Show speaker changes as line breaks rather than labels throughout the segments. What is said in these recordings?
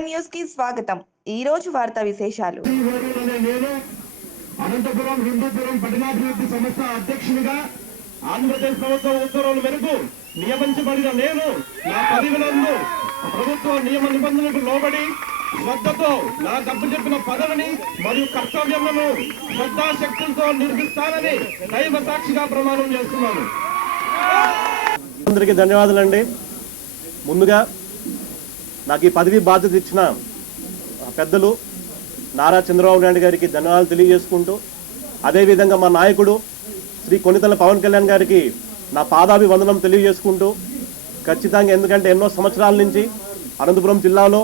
స్వాగతం. ఈ రోజు వార్తా విశేషాలు.
అనంతపురం హిందూపురం పట్టణాభివృద్ధి సంస్థ అధ్యక్షునిగా ఆంధ్రప్రదేశ్ ప్రభుత్వ ఉత్తర్వుల మేరకు నియమించబడిన నేను నా పదవినందు ప్రభుత్వ నియమ నిబంధనలకు లోబడి శ్రద్ధతో నాకు అప్పచెప్పిన పదవిని మరియు కర్తవ్యములను శ్రద్ధాశక్తులతో నిర్మిస్తానని దైవ సాక్షిగా ప్రమాణం చేస్తున్నాను.
అందరికీ ధన్యవాదాలండి. ముందుగా నాకు ఈ పదవి బాధ్యత ఇచ్చిన పెద్దలు నారా చంద్రబాబు నాయుడు గారికి ధన్యవాదాలు తెలియజేసుకుంటూ అదేవిధంగా మా నాయకుడు శ్రీ కొనితల పవన్ కళ్యాణ్ గారికి నా పాదాభివందనం తెలియజేసుకుంటూ ఖచ్చితంగా ఎందుకంటే ఎన్నో సంవత్సరాల నుంచి అనంతపురం జిల్లాలో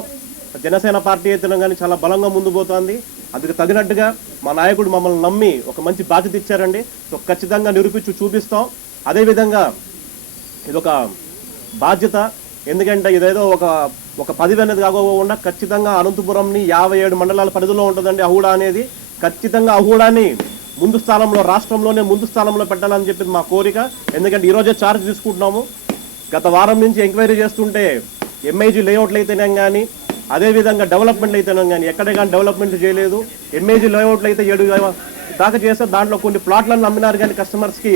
జనసేన పార్టీ అయితే కానీ చాలా బలంగా ముందు పోతోంది. అందుకు తగినట్టుగా మా నాయకుడు మమ్మల్ని నమ్మి ఒక మంచి బాధ్యత ఇచ్చారండి. సో ఖచ్చితంగా నిరూపించి చూపిస్తాం. అదేవిధంగా ఇదొక బాధ్యత ఎందుకంటే ఇదేదో ఒక ఒక పదవి అనేది కాకుండా ఖచ్చితంగా అనంతపురంని యాభై ఏడు మండలాల పరిధిలో ఉంటుందండి అహూడా అనేది. ఖచ్చితంగా అహూడాని ముందు స్థానంలో రాష్ట్రంలోనే ముందు స్థానంలో పెట్టాలని చెప్పి మా కోరిక. ఎందుకంటే ఈరోజే ఛార్జ్ తీసుకుంటున్నాము. గత వారం నుంచి ఎంక్వైరీ చేస్తుంటే ఎంఐజీ లేఅవుట్లు అయితేనే కానీ అదేవిధంగా డెవలప్మెంట్ అయితేనే కానీ ఎక్కడ కానీ డెవలప్మెంట్ చేయలేదు. ఎంఐజీ లేఅవుట్లు అయితే ఏడు దాకా చేస్తే దాంట్లో కొన్ని ప్లాట్లను అమ్మినారు కానీ కస్టమర్స్కి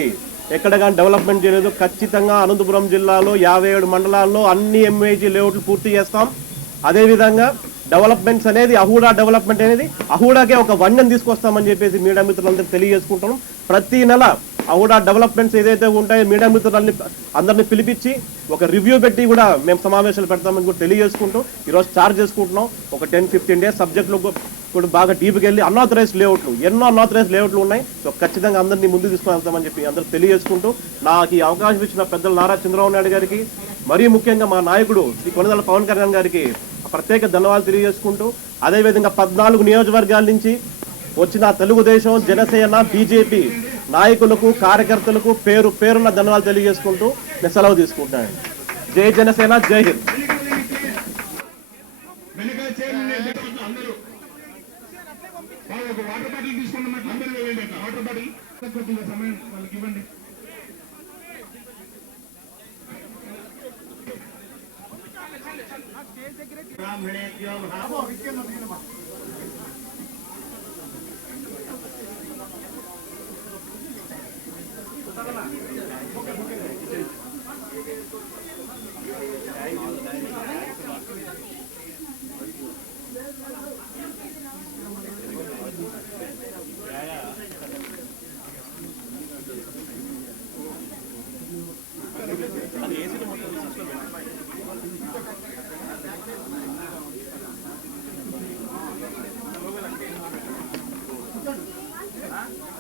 ఎక్కడ కానీ డెవలప్మెంట్ చేయలేదు. ఖచ్చితంగా అనంతపురం జిల్లాలో యాభై ఏడు మండలాల్లో అన్ని ఎంఏజీ లేఅవుట్లు పూర్తి చేస్తాం. అదేవిధంగా డెవలప్మెంట్స్ అనేది అహూడా డెవలప్మెంట్ అనేది అహూడాకే ఒక వన్యం తీసుకొస్తామని చెప్పేసి మీడియా మిత్రులందరికీ తెలియజేసుకుంటాం ప్రతి నెల అహూడా డెవలప్మెంట్స్ ఏదైతే ఉంటాయో మీడియా మిత్రులని అందరిని పిలిపించి ఒక రివ్యూ పెట్టి కూడా మేము సమావేశాలు పెడతామని కూడా తెలియజేసుకుంటూ ఈరోజు చార్జ్ చేసుకుంటున్నాం. ఒక టెన్ ఫిఫ్టీన్ డేస్ సబ్జెక్టులు ఇప్పుడు బాగా డీప్కి వెళ్ళి అన్ఆథరైజ్ లేఅవుట్లు ఎన్నో అన్ఆథరైజ్ లేఅవుట్లు ఉన్నాయి. సో ఖచ్చితంగా అందరినీ ముందు తీసుకుని వెళ్తామని చెప్పి అందరూ తెలియజేసుకుంటూ నాకు ఈ అవకాశం ఇచ్చిన పెద్దలు నారా చంద్రబాబు నాయుడు గారికి మరీ ముఖ్యంగా మా నాయకుడు శ్రీ కొనదల పవన్ కళ్యాణ్ గారికి ప్రత్యేక ధన్యవాదాలు తెలియజేసుకుంటూ అదేవిధంగా పద్నాలుగు నియోజకవర్గాల నుంచి వచ్చిన తెలుగుదేశం జనసేన బీజేపీ నాయకులకు కార్యకర్తలకు పేరు పేరున్న ధన్యవాదాలు తెలియజేసుకుంటూ నేను సెలవు తీసుకుంటాను జై జనసేన జై హింద్.
తీసుకుంటున్న అందరూ వెళ్ళండి అక్కడ వాటర్ బాటిల్ కొద్దిగా సమయం వాళ్ళకి ఇవ్వండి ఓకే ఓకే